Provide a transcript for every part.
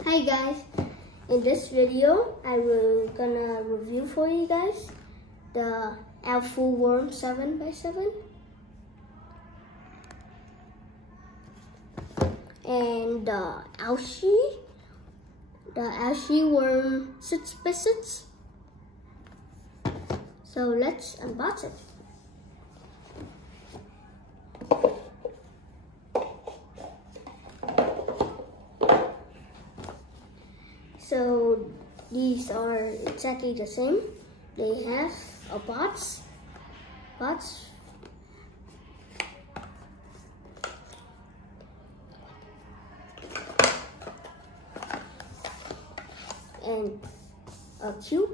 Hi guys, in this video I will gonna review for you guys the AOFU WR M 7x7 and the AOSHI WR M 6x6. So let's unbox it. So these are exactly the same. They have a box, and a cube.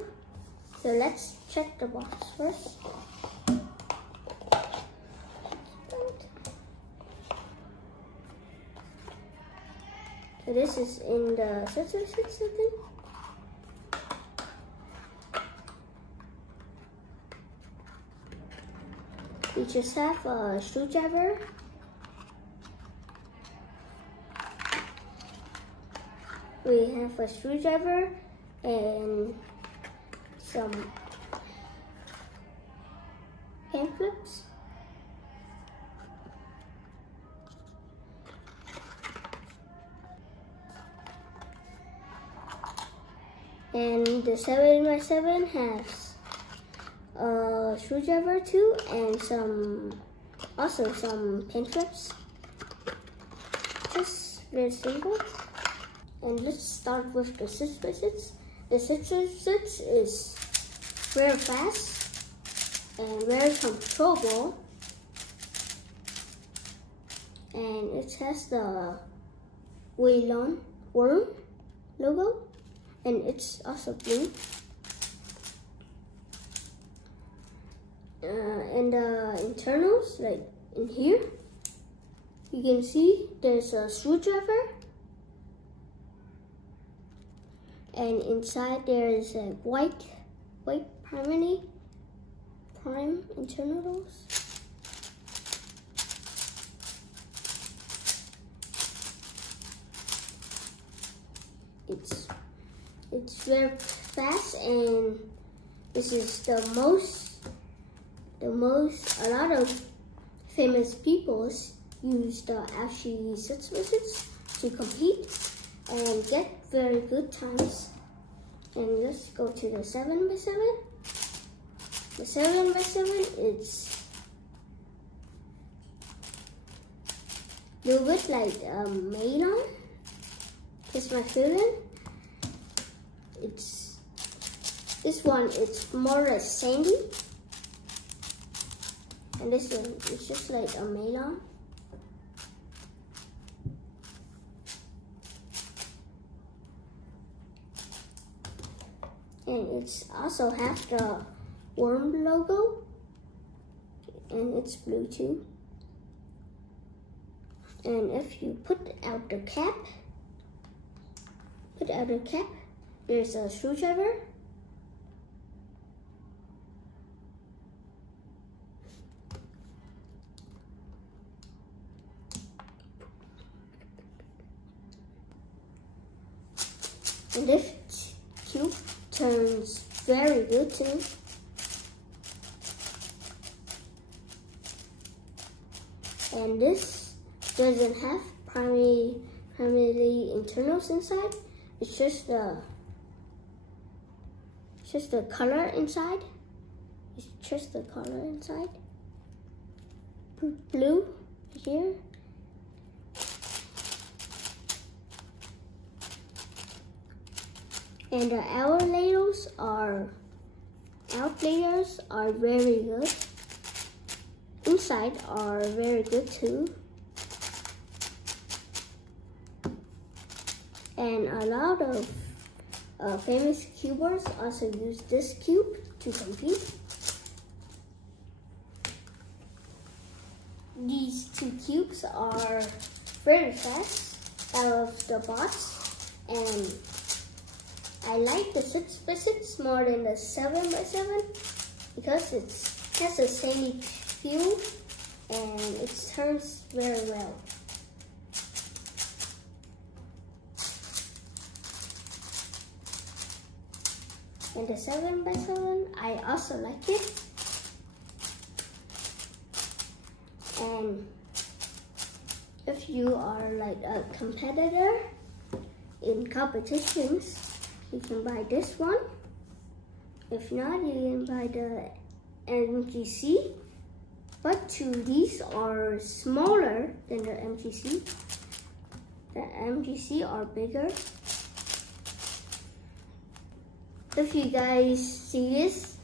So let's check the box first. So this is in the 6x6, I think. We just have a screwdriver, and some pen clips. And the 7x7 has a screwdriver too, and also some pen clips. Just very simple. And let's start with the 6x6. The 6x6 is very fast and very controllable, and it has the WR M logo. And it's also blue. And the internals, like in here, you can see there's a screwdriver. And inside there is a white prime internals. It's very fast, and this is a lot of famous people use the AOSHI 6x6 to compete and get very good times. And let's go to the 7x7. The 7x7 is a little bit like Melon. That's my feeling. This one, it's more like sandy, and this one is just like a melon. And it's also has the WR M logo, and it's blue too. And if you put out the cap, there's a screwdriver. And this cube turns very good too. And this doesn't have primarily internals inside. It's just the color inside. It's just the color inside. Blue here. And the outlayers are very good. Inside are very good too. And a lot of famous cubers also use this cube to compete. These two cubes are very fast out of the box, and I like the 6x6 more than the 7x7 because it has the same feel and it turns very well. and the 7x7, I also like it. And if you are like a competitor in competitions, you can buy this one. If not, you can buy the MGC. But these are smaller than the MGC. The MGC are bigger. If you guys see this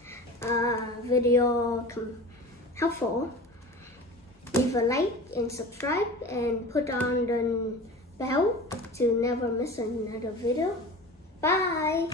video helpful, leave a like and subscribe and put on the bell to never miss another video. Bye!